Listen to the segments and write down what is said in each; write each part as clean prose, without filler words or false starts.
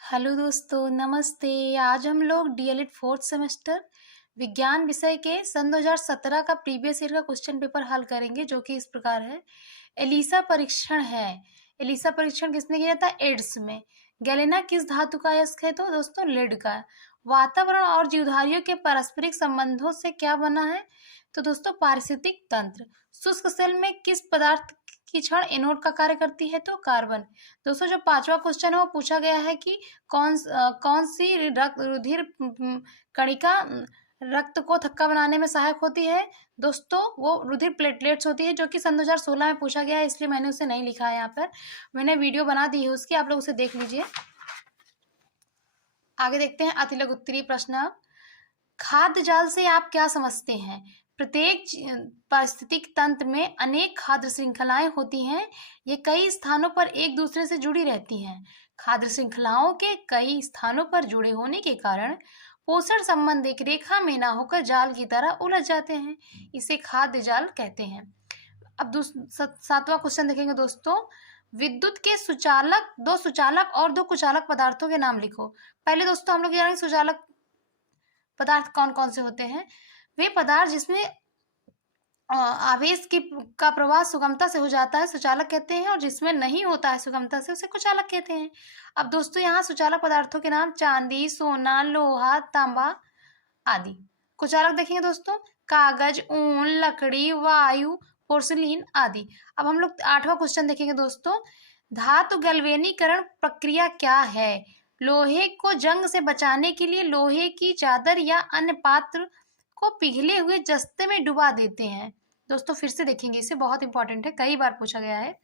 Hello दोस्तों, नमस्ते। आज हम लोग डीएलएड फोर्थ सेमेस्टर विज्ञान विषय के सन 2017 का प्रीवियस ईयर का क्वेश्चन पेपर हल करेंगे, जो कि इस प्रकार है। एलिसा परीक्षण है। एलिसा परीक्षण किसने किया था? एड्स में। गैलेना किस धातु का अयस्क है? तो दोस्तों लेड का। वातावरण और जीवधारियों के पारस्परिक संबंधों से क्या बना है? तो दोस्तों पारिस्थितिक तंत्र। शुष्क सेल में किस पदार्थ की क्षण एनोड का कार्य करती है? तो कार्बन। दोस्तों जो पांचवा क्वेश्चन है वो पूछा गया है कि कौन सी रक्त रुधिर कणिका रक्त को थक्का बनाने में सहायक होती है? दोस्तों वो रुधिर प्लेटलेट्स होती है, जो कि सन 2016 में पूछा गया है, इसलिए मैंने उसे नहीं लिखा है यहाँ पर। मैंने वीडियो बना दी है उसकी, आप लोग उसे देख लीजिए। आगे देखते हैं अतिलघु उत्तरीय प्रश्न। खाद्य जाल से आप क्या समझते हैं? प्रत्येक पारिस्थितिक तंत्र में अनेक खाद्य श्रृंखलाएं होती हैं। ये कई स्थानों पर एक दूसरे से जुड़ी रहती हैं। खाद्य श्रृंखलाओं के कई स्थानों पर जुड़े होने के कारण पोषण संबंध एक रेखा में ना होकर जाल की तरह उलझ जाते हैं। इसे खाद्य जाल कहते हैं। अब सातवां क्वेश्चन देखेंगे दोस्तों। विद्युत के सुचालक, दो सुचालक और दो कुचालक पदार्थों के नाम लिखो। पहले दोस्तों हम लोग जानेंगे सुचालक पदार्थ कौन कौन से होते हैं। वे पदार्थ जिसमें आवेश का प्रवाह सुगमता से हो जाता है सुचालक कहते हैं, और जिसमें नहीं होता है सुगमता से उसे कुचालक कहते हैं। अब दोस्तों यहाँ सुचालक पदार्थों के नाम चांदी, सोना, लोहा, तांबा आदि। कुचालक देखेंगे दोस्तों, कागज, ऊन, लकड़ी, वायु, पोर्सिलीन आदि। अब हम लोग आठवां क्वेश्चन देखेंगे दोस्तों। धातु गैल्वेनीकरण प्रक्रिया क्या है? लोहे को जंग से बचाने के लिए लोहे की चादर या अन्य पात्र को पिघले हुए जस्ते में डुबा देते हैं। दोस्तों फिर से देखेंगे, इसे बहुत इंपॉर्टेंट है, कई बार पूछा गया है।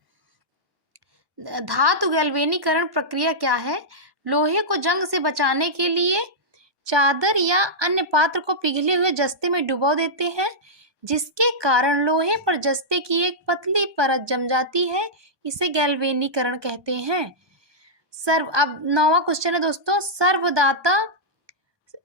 धातु गैल्वेनीकरण प्रक्रिया क्या है? लोहे को जंग से बचाने के लिए चादर या अन्य पात्र को पिघले हुए जस्ते में डुबो देते हैं, जिसके कारण लोहे पर जस्ते की एक पतली परत जम जाती है। इसे गैल्वेनीकरण कहते हैं। अब नौवां क्वेश्चन है दोस्तों। सर्वदाता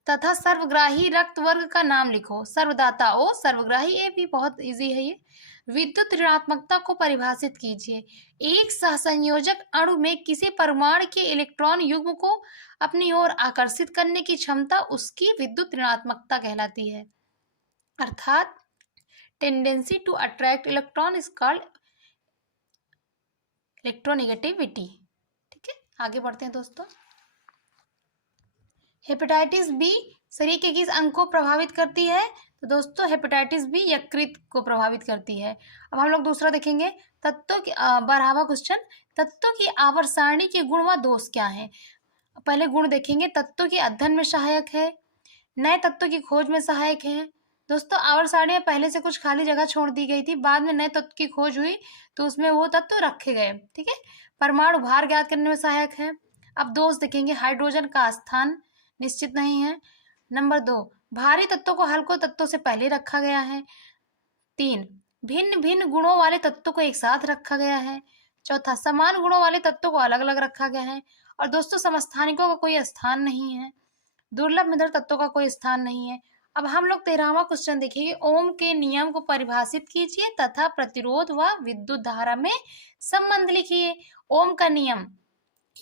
तथा सर्वग्राही रक्त वर्ग का नाम लिखो। सर्वदाता ओ, सर्वग्राही ए भी। बहुत इजी है ये। विद्युत ऋणात्मकता को परिभाषित कीजिए। एक सहसंयोजक अणु में किसी परमाणु के इलेक्ट्रॉन युग्म को अपनी ओर आकर्षित करने की क्षमता उसकी विद्युत ऋणात्मकता कहलाती है। अर्थात tendency to attract electron is called electronegativity. ठीक है, आगे बढ़ते हैं दोस्तों। हेपेटाइटिस बी शरीर के किस अंग को प्रभावित करती है? तो दोस्तों हेपेटाइटिस बी यकृत को प्रभावित करती है। अब हम लोग दूसरा देखेंगे। तत्वों की 12वां क्वेश्चन। तत्वों की आवर्त सारणी के गुण व दोष क्या है? पहले गुण देखेंगे। तत्वों के अध्ययन में सहायक है, नए तत्वों की खोज में सहायक है। दोस्तों आवर्त सारणी में पहले से कुछ खाली जगह छोड़ दी गई थी, बाद में नए तत्व की खोज हुई तो उसमें वो तत्व रखे गए। ठीक है। परमाणु भार ज्ञात करने में सहायक है। अब दोष देखेंगे। हाइड्रोजन का स्थान निश्चित नहीं है। नंबर 2, भारी तत्वों को हल्के तत्वों से पहले रखा गया है। 3, भिन्न भिन्न गुणों वाले तत्वों को एक साथ रखा गया है। चौथा, समान गुणों वाले तत्वों को अलग अलग रखा गया है। और दोस्तों समस्थानिकों का कोई स्थान नहीं है। दुर्लभ मिश्र तत्वों का कोई स्थान नहीं है। अब हम लोग 13वां क्वेश्चन देखेंगे। ओम के नियम को परिभाषित कीजिए तथा प्रतिरोध व विद्युत धारा में संबंध लिखिए। ओम का नियम,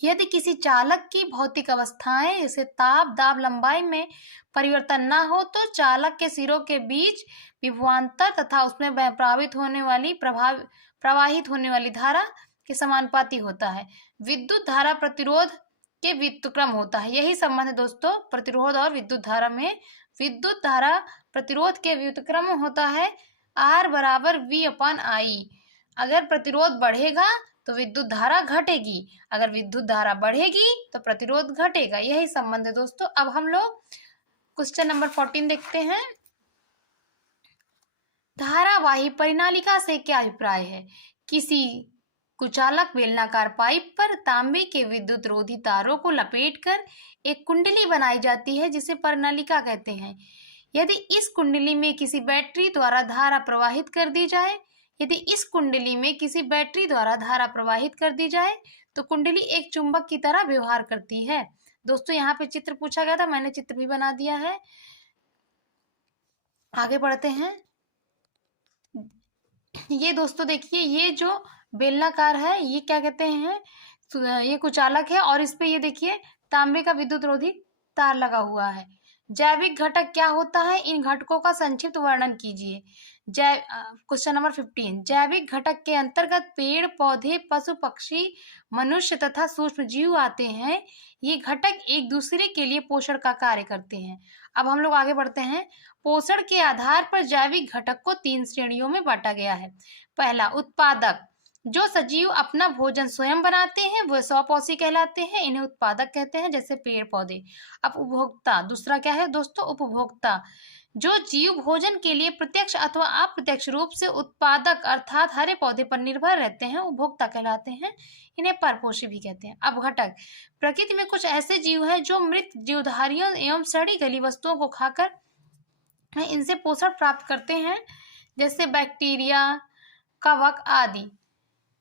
यदि किसी चालक की भौतिक अवस्थाएं जैसे ताप, दाब, लंबाई में परिवर्तन ना हो तो चालक के सिरों के बीच विभवांतर तथा उसमें प्रवाहित होने वाली धारा के समानुपाती होता है। विद्युत धारा प्रतिरोध के व्युत्क्रम होता है। यही संबंध है दोस्तों प्रतिरोध और विद्युत धारा में। विद्युत धारा प्रतिरोध के व्युत्क्रम होता है। R बराबर V/I। अगर प्रतिरोध बढ़ेगा तो विद्युत धारा घटेगी, अगर विद्युत धारा बढ़ेगी तो प्रतिरोध घटेगा। यही संबंध है दोस्तों। अब हम लोग क्वेश्चन नंबर 14 देखते हैं। धारावाही परिनालिका से क्या अभिप्राय है? किसी कुचालक बेलनाकार पाइप पर तांबे के विद्युत रोधी तारों को लपेटकर एक कुंडली बनाई जाती है, जिसे परिनालिका कहते हैं। यदि इस कुंडली में किसी बैटरी द्वारा धारा प्रवाहित कर दी जाए तो कुंडली एक चुंबक की तरह व्यवहार करती है। दोस्तों यहाँ पे चित्र पूछा गया था, मैंने चित्र भी बना दिया है। आगे बढ़ते हैं। ये दोस्तों देखिए, ये जो बेलनाकार है ये क्या कहते हैं? ये कुचालक है और इस पे ये देखिए तांबे का विद्युत रोधी तार लगा हुआ है। जैविक घटक क्या होता है? इन घटकों का संक्षिप्त वर्णन कीजिए। क्वेश्चन नंबर 15, जैविक घटक के अंतर्गत पेड़ पौधे, पशु पक्षी, मनुष्य तथा सूक्ष्म जीव आते हैं। ये घटक एक दूसरे के लिए पोषण का कार्य करते हैं। अब हम लोग आगे बढ़ते हैं। पोषण के आधार पर जैविक घटक को 3 श्रेणियों में बांटा गया है। पहला, उत्पादक। जो सजीव अपना भोजन स्वयं बनाते हैं वह स्वपोषी कहलाते हैं, इन्हें उत्पादक कहते हैं, जैसे पेड़ पौधे। अब उपभोक्ता, दूसरा क्या है दोस्तों? उपभोक्ता। जो जीव भोजन के लिए प्रत्यक्ष अथवा अप्रत्यक्ष रूप से उत्पादक अर्थात हरे पौधे पर निर्भर रहते हैं, उपभोक्ता कहलाते हैं, इन्हें परपोषी भी कहते हैं। अब घटक, प्रकृति में कुछ ऐसे जीव हैं जो मृत जीवधारियों एवं सड़ी गली वस्तुओं को खाकर इनसे पोषण प्राप्त करते हैं, जैसे बैक्टीरिया, कवक आदि।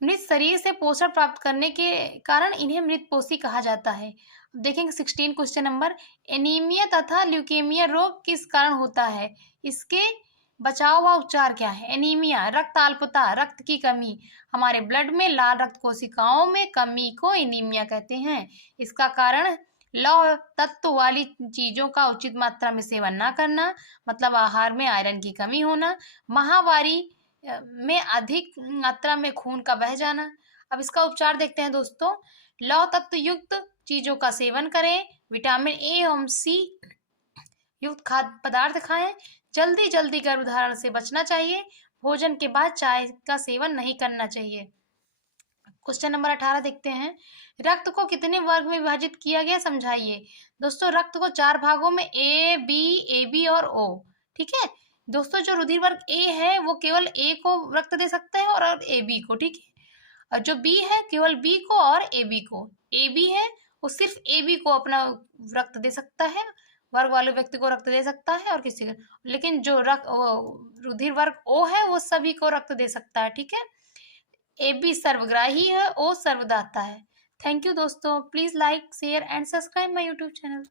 मृत शरीर से पोषण प्राप्त करने के कारण इन्हें मृतपोषी कहा जाता है। देखेंगे 16 क्वेश्चन नंबर, एनीमिया तथा ल्यूकेमिया रोग किस कारण होता है? इसके बचाव व उपचार क्या है? एनीमिया, रक्त अल्पता, रक्त की कमी। हमारे ब्लड में लाल रक्त कोशिकाओं में कमी को एनीमिया कहते हैं। इसका कारण लौह तत्व वाली चीजों का उचित मात्रा में सेवन न करना, मतलब आहार में आयरन की कमी होना, माहवारी में अधिक मात्रा में खून का बह जाना। अब इसका उपचार देखते हैं दोस्तों। लौह तत्व युक्त चीजों का सेवन करें, विटामिन ए एवं सी युक्त खाद्य पदार्थ खाएं, जल्दी जल्दी गर्भधारण से बचना चाहिए, भोजन के बाद चाय का सेवन नहीं करना चाहिए। क्वेश्चन नंबर 18 देखते हैं। रक्त को कितने वर्ग में विभाजित किया गया, समझाइए। दोस्तों रक्त को 4 भागों में ए बी और ओ, ठीक है दोस्तों। जो रुधिर वर्ग ए है वो केवल ए को रक्त दे सकता है और ए बी को, ठीक है। और जो बी है केवल बी को और ए बी को। ए बी है वो सिर्फ ए बी को अपना रक्त दे सकता है, वर्ग वाले व्यक्ति को रक्त दे सकता है और किसी को, लेकिन जो रुधिर वर्ग ओ है वो सभी को रक्त दे सकता है, ठीक है। ए बी सर्वग्राही है, ओ सर्वदाता है। थैंक यू दोस्तों, please like share and subscribe my YouTube channel.